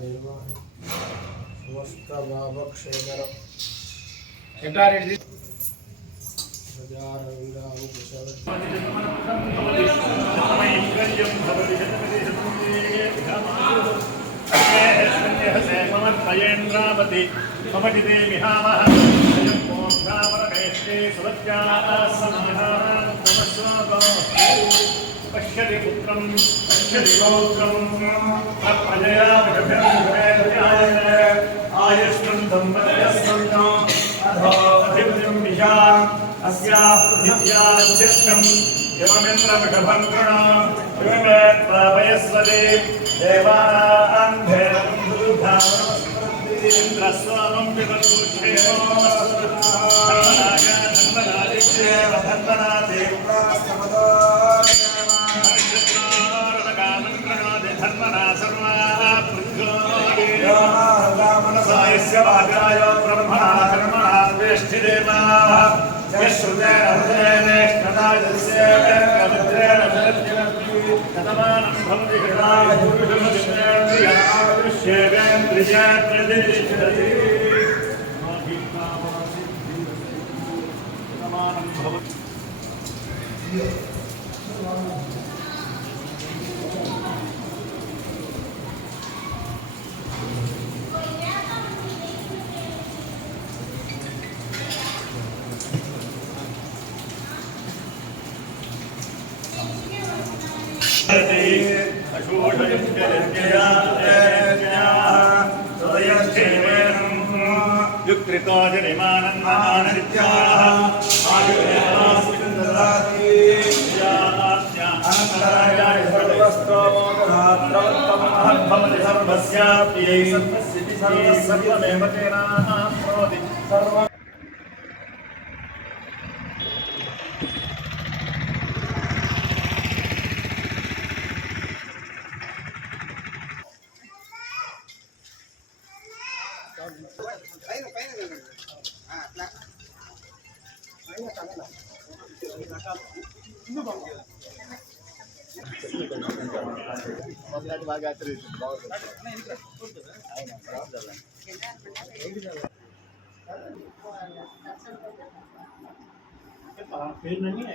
देवान् समस्त भावक्षेत्र हेटारेडी मयेन्द्रावती ममटिते मिहामः पश्यति पुत्रं पश्यति पौत्रं प्रजया आयुष्मन्तं वदयस्मन्तं अधोऽधिपतिं विशा अस्याः पृथिव्याध्यक्षं यममिन्द्रवृषभं कृणा प्रापयस्वते देवानां धेनं इन्द्रस्वामं पिबन्तु क्षेमो धर्मना सर्वास्य वाग्राय ब्रह्मणा कर्मणा वेष्टिदेव यश्रुतेन शतमानं भवति युक्तितो जनिमानन्दाननित्याः अनन्तराय सर्वस्तोमोदरात्रवत्तमहद्भवति सर्वस्याप्यै सर्वसिद्धि सर्वमेव तेनाप्नोति सर्वम्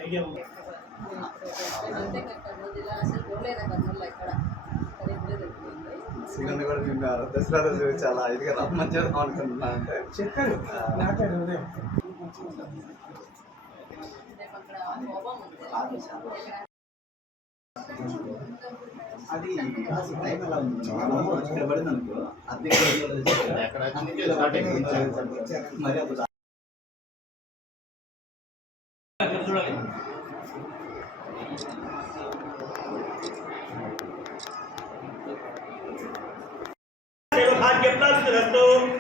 ఐడియా శ్రీగంధ కూడా మేము దసరా రోజు చాలా ఇదిగా మంచిగా అనుకుంటున్నా అంటే చెప్పారు అది టైం ఎలా ఉంది పడింది అనుకో అది మరి అప్పుడు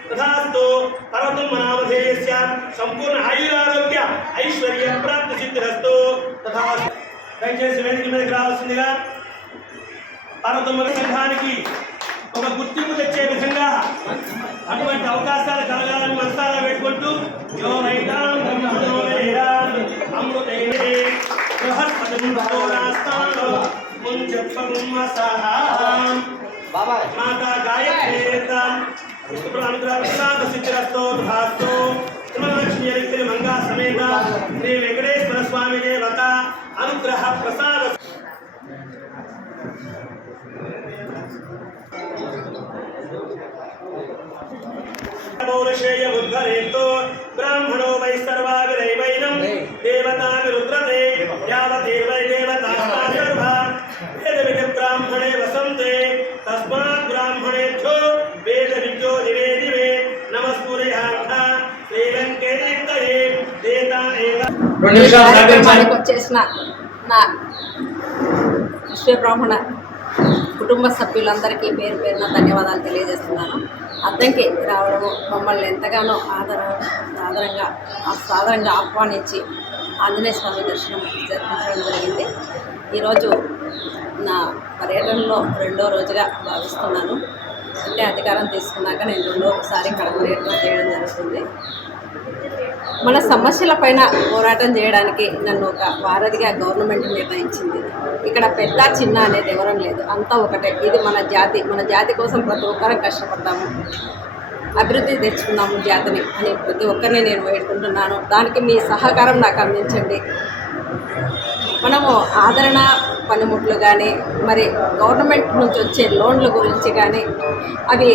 तथास्तु पर्वतं मनामधेयस्य संपूर्ण आयुरारोग्य ऐश्वर्य प्राप्ति सिद्धिरस्तु तथा దయచేసి వేదిక మీదకి రావాల్సిందిగా పర్వతం సంఘానికి ఒక గుర్తింపు తెచ్చే విధంగా అటువంటి అవకాశాలు కలగాలని మనసారా పెట్టుకుంటూ माता गायत्री सिद्धिरस्तो भास्तो लक्ष्मी मंगा समेत श्री वेंकटेश्वर स्वामी देवता अनुग्रह प्रसाद पौरुषेय उद्धरेतो ब्राह्मणो वै सर्वाविरैवैनं देवता विरुद्रते यावदेवै देवता सर्वा वेद ब्राह्मणे वसन्ते तस्मात् ब्राह्मणेभ्यो वेद विद्यो दिवे दिवे नमस्कुरयाथ श्रीलंकेतये देतानेव వచ్చేసిన నా విశ్వబ్రాహ్మణ కుటుంబ సభ్యులందరికీ పేరు పేరున ధన్యవాదాలు తెలియజేస్తున్నాను. అద్దంకి రావడము మమ్మల్ని ఎంతగానో సాదరంగా ఆహ్వానించి ఆంజనేయ స్వామి దర్శనం జరిపించడం జరిగింది. ఈరోజు నా పర్యటనలో రెండో రోజుగా భావిస్తున్నాను. అంటే అధికారం తీసుకున్నాక నేను రెండోసారి ఇక్కడ పర్యటన చేయడం జరుగుతుంది. మన సమస్యలపైన పోరాటం చేయడానికి నన్ను ఒక వారధిగా గవర్నమెంట్ నిర్ణయించింది. ఇక్కడ పెద్ద చిన్న అనేది ఎవరం లేదు, అంతా ఒకటే. ఇది మన జాతి కోసం ప్రతి ఒక్కరం కష్టపడతాము, అభివృద్ధి తెచ్చుకున్నాము జాతిని అని ప్రతి ఒక్కరిని నేను వేడుకుంటున్నాను. దానికి మీ సహకారం నాకు అందించండి. మనము ఆదరణ పనిముట్లు కానీ, మరి గవర్నమెంట్ నుంచి వచ్చే లోన్ల గురించి కానీ, అవి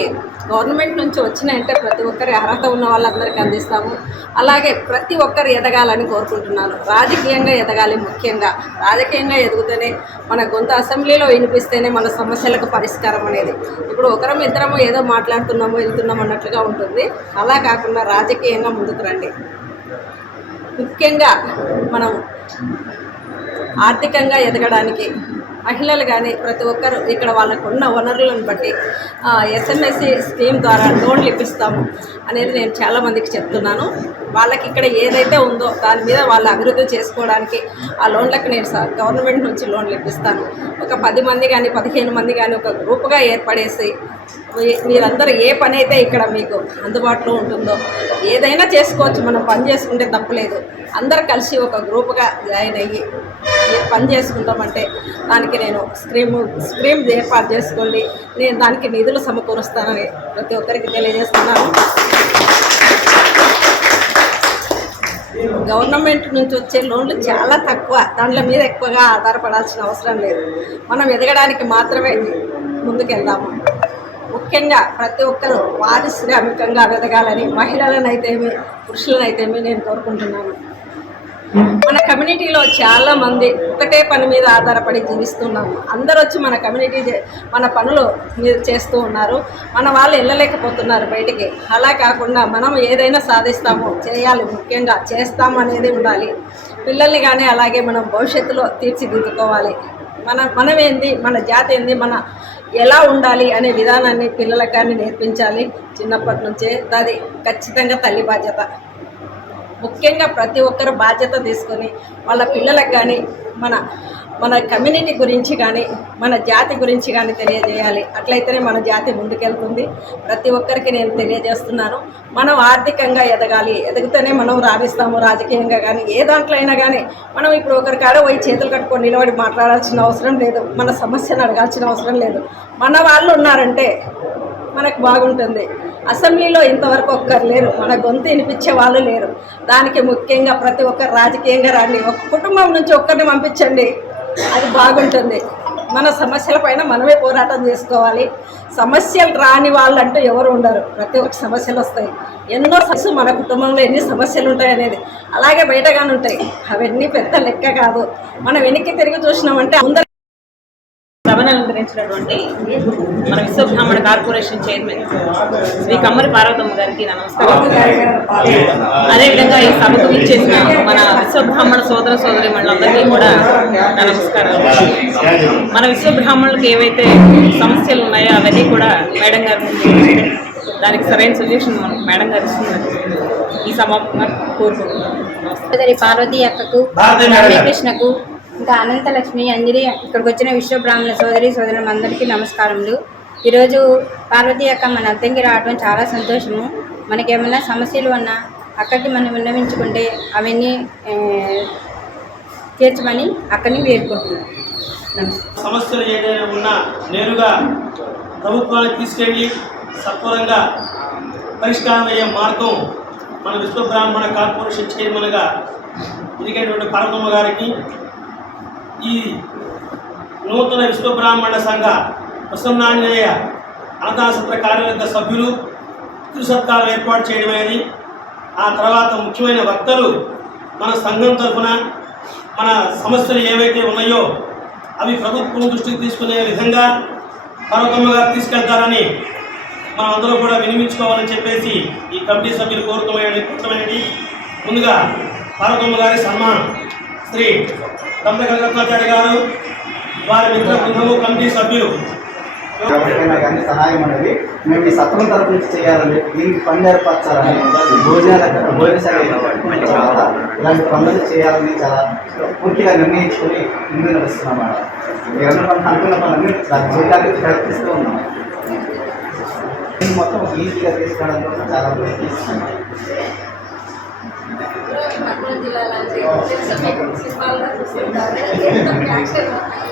గవర్నమెంట్ నుంచి వచ్చినాయంటే ప్రతి ఒక్కరి అర్హత ఉన్న వాళ్ళందరికీ అందిస్తాము. అలాగే ప్రతి ఒక్కరు ఎదగాలని కోరుకుంటున్నాను. రాజకీయంగా ఎదగాలి. ముఖ్యంగా రాజకీయంగా ఎదుగుతూనే మన గొంతు అసెంబ్లీలో వినిపిస్తేనే మన సమస్యలకు పరిష్కారం అనేది. ఇప్పుడు ఒకరం ఇద్దరము ఏదో మాట్లాడుతున్నాము వెళ్తున్నాము అన్నట్లుగా ఉంటుంది. అలా కాకుండా రాజకీయంగా ముందుకు రండి. ముఖ్యంగా మనం ఆర్థికంగా ఎదగడానికి మహిళలు కానీ ప్రతి ఒక్కరు ఇక్కడ వాళ్ళకున్న వనరులను బట్టి ఎస్ఎంఎస్సి స్కీమ్ ద్వారా లోన్లు ఇప్పిస్తాము అనేది నేను చాలామందికి చెప్తున్నాను. వాళ్ళకి ఇక్కడ ఏదైతే ఉందో దాని మీద వాళ్ళు అభివృద్ధి చేసుకోవడానికి ఆ లోన్లకు నేను గవర్నమెంట్ నుంచి లోన్లు ఇప్పిస్తాను. ఒక 10 మంది కానీ 15 మంది కానీ ఒక గ్రూప్గా ఏర్పడేసి మీరందరూ ఏ పని అయితే ఇక్కడ మీకు అందుబాటులో ఉంటుందో ఏదైనా చేసుకోవచ్చు. మనం పని చేసుకుంటే తప్పులేదు. అందరు కలిసి ఒక గ్రూప్గా జాయిన్ అయ్యి పని చేసుకుంటామంటే దానికి నేను స్క్రీమ్ ఏర్పాటు చేసుకోండి. నేను దానికి నిధులు సమకూరుస్తానని ప్రతి ఒక్కరికి తెలియజేస్తున్నాను. గవర్నమెంట్ నుంచి వచ్చే లోన్లు చాలా తక్కువ, దాంట్లో మీద ఎక్కువగా ఆధారపడాల్సిన అవసరం లేదు. మనం ఎదగడానికి మాత్రమే ముందుకెళ్దాము. ముఖ్యంగా ప్రతి ఒక్కరూ పారిశ్రామికంగా ఎదగాలని మహిళలనైతేమి పురుషులనైతేమి నేను కోరుకుంటున్నాను. మన కమ్యూనిటీలో చాలామంది ఒకటే పని మీద ఆధారపడి జీవిస్తున్నాము. అందరూ వచ్చి మన కమ్యూనిటీ మన పనులు మీద చేస్తూ ఉన్నారు. మన వాళ్ళు వెళ్ళలేకపోతున్నారు బయటికి. అలా కాకుండా మనం ఏదైనా సాధిస్తాము, చేయాలి, ముఖ్యంగా చేస్తాము అనేది ఉండాలి. పిల్లల్ని కానీ అలాగే మనం భవిష్యత్తులో తీర్చిదిద్దుకోవాలి. మనమేంది, మన జాతి ఏంది, మన ఎలా ఉండాలి అనే విధానాన్ని పిల్లలకు కానీ నేర్పించాలి చిన్నప్పటి నుంచే. అది ఖచ్చితంగా తల్లి బాధ్యత. ముఖ్యంగా ప్రతి ఒక్కరు బాధ్యత తీసుకొని వాళ్ళ పిల్లలకు కానీ మన కమ్యూనిటీ గురించి కానీ మన జాతి గురించి కానీ తెలియజేయాలి. అట్లయితేనే మన జాతి ముందుకెళ్తుంది. ప్రతి ఒక్కరికి నేను తెలియజేస్తున్నాను, మనం ఆర్థికంగా ఎదగాలి. ఎదిగితేనే మనం రాణిస్తాము. రాజకీయంగా కానీ ఏ దాంట్లో అయినా కానీ మనం ఇప్పుడు ఒకరికాడ పోయి చేతులు కట్టుకొని నిలబడి మాట్లాడాల్సిన అవసరం లేదు. మన సమస్యను అడగాల్సిన అవసరం లేదు. మన వాళ్ళు ఉన్నారంటే మనకు బాగుంటుంది. అసెంబ్లీలో ఇంతవరకు ఒక్కరు లేరు, మన గొంతు వినిపించే వాళ్ళు లేరు. దానికి ముఖ్యంగా ప్రతి ఒక్కరు రాజకీయంగా రండి. ఒక కుటుంబం నుంచి ఒక్కరిని పంపించండి, అది బాగుంటుంది. మన సమస్యల పైన మనమే పోరాటం చేసుకోవాలి. సమస్యలు రాని వాళ్ళంటూ ఎవరు ఉండరు. ప్రతి ఒక్క సమస్యలు వస్తాయి. ఎన్నో మన కుటుంబంలో ఎన్ని సమస్యలు ఉంటాయి అనేది అలాగే బయటగానే ఉంటాయి. అవన్నీ పెద్ద లెక్క కాదు. మనం వెనక్కి తిరిగి చూసినామంటే అందరూ సభను అలంకరించినటువంటి మన విశ్వబ్రాహ్మణ కార్పొరేషన్ చైర్మన్ శ్రీ కమ్మరి పార్వతమ్మ గారికి నా నమస్కారం. అదేవిధంగా ఈ సభకు విచ్చేసిన మన విశ్వబ్రాహ్మణ సోదర సోదరి మళ్ళందరికీ కూడా నా నమస్కారం. మన విశ్వబ్రాహ్మణులకు ఏవైతే సమస్యలు ఉన్నాయో అవన్నీ కూడా మేడం గారి ముందు దానికి సరైన సొల్యూషన్ మేడం గారు ఇస్తున్నారు. ఈ సభ కోరుకుంటున్నాను. పార్వతి అక్కకు, కృష్ణకు, ఇంకా అనంతలక్ష్మి, అంజలి, ఇక్కడికి వచ్చిన విశ్వబ్రాహ్మణ సోదరులందరికీ నమస్కారములు. ఈరోజు పార్వతి అక్క మన అద్దంకి రావడం చాలా సంతోషము. మనకేమైనా సమస్యలు ఉన్నా అక్కడికి మనం విన్నవించుకుంటే అవన్నీ తీర్చమని అక్కడిని వేడుకుంటున్నాం. సమస్యలు ఏదైనా ఉన్నా నేరుగా ప్రభుత్వానికి తీసుకెళ్ళి సత్వరంగా పరిష్కారం అయ్యే మార్గం మన విశ్వబ్రాహ్మణ కార్పొరేషన్ చైర్మన్గా ఎదిగేటువంటి పార్వతమ్మ గారికి, ఈ నూతన విశ్వబ్రాహ్మణ సంఘ ప్రసన్నాంజనేయ అనాథాశ్రమ కార్యవర్గ సభ్యులు సత్కారం ఏర్పాటు చేయడమేది. ఆ తర్వాత ముఖ్యమైన వక్తలు మన సంఘం తరఫున మన సమస్యలు ఏవైతే ఉన్నాయో అవి ప్రభుత్వం దృష్టికి తీసుకునే విధంగా పార్వతమ్మ గారు తీసుకెళ్తారని మనం అందరూ కూడా వినియోగించుకోవాలని చెప్పేసి ఈ కమిటీ సభ్యులు కోరుతున్నది. ముందుగా పార్వతమ్మ గారి సన్మానం శ్రీ దంపకల్పచారి గారు, వారి మిత్ర బృందము, కమిటీ సభ్యులు ఎవరికైనా కానీ సహాయం అనేది మేము ఈ సత్రం తరపు నుంచి చేయాలని, దీనికి పనులు ఏర్పరచాలని, భోజనశాల తర్వాత ఇలాంటి పనులు చేయాలని చాలా పూర్తిగా నిర్ణయించుకొని ముందు నడుస్తున్నాం మేడం. మీరన్న పనులు అనుకున్న పనులన్నీ చేయడానికి ప్రయత్నిస్తూ ఉన్నాం. మొత్తం ఈజీగా తీసుకోవడం కోసం చాలా ప్రయత్నిస్తున్నాం. కర్నూలు జిల్లాలో తెలుసు మీకు సినిమాల్లో చూస్తుంటారు ఎంత యాక్షన్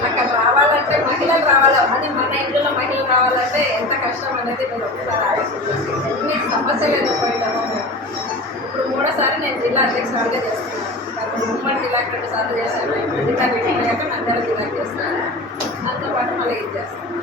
అక్కడ రావాలంటే మహిళలు రావాలి అది మన ఇంట్లో మహిళలు రావాలంటే ఎంత కష్టం అనేది మీరు ఒకసారి ఆలోచించండి. ఎన్ని సమస్యలు ఎదుర్కొంటామో మేము. ఇప్పుడు మూడోసారి నేను జిల్లా అధ్యక్షురాలుగా చేస్తున్నాను. ఉమ్మడి జిల్లాకి 2 సార్లు చేశాను. జిల్లా రిటైన్ అయ్యాక నంద్యాల జిల్లాకి చేస్తాను. దాంతోపాటు మళ్ళీ ఇది చేస్తాను.